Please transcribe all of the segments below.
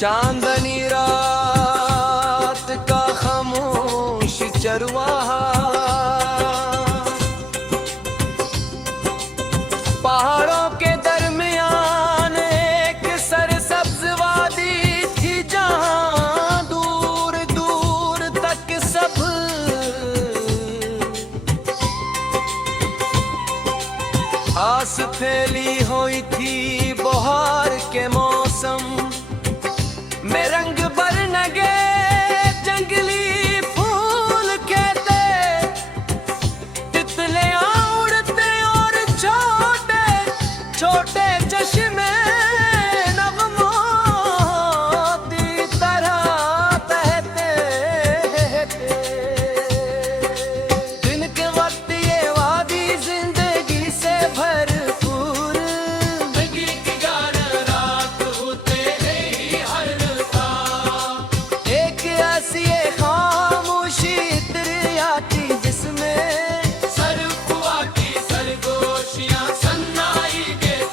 चांदनी रात का खामोश चरवाहा, पहाड़ों के दरमियान एक सरसब्ज वादी थी जहां दूर दूर तक सब आस फैली हुई थी। बहार के मौसम में रंग बरनगे जंगली फूल खेते, तितले उड़ते और छोटे छोटे चश्मे नगमों की तरह बहते थे। दिन के वक्त ये वादी जिंदगी से भरपूर, एक ऐसी खामोशी दरिया थी जिसमें सरगुआ की सरगोशियां सन्नाई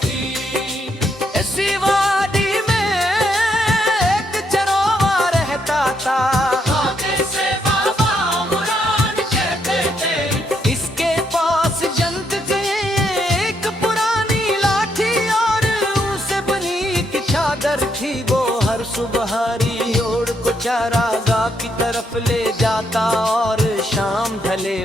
थी। ऐसी वादी में एक चरवाहा रहता था, से बाबा मुराद कहते थे। इसके पास जंग की एक पुरानी लाठी और उसे बनी एक चादर थी। वो हर सुबह हरी ओढ़ को चारागाह की तरफ ले जाता और शाम ढले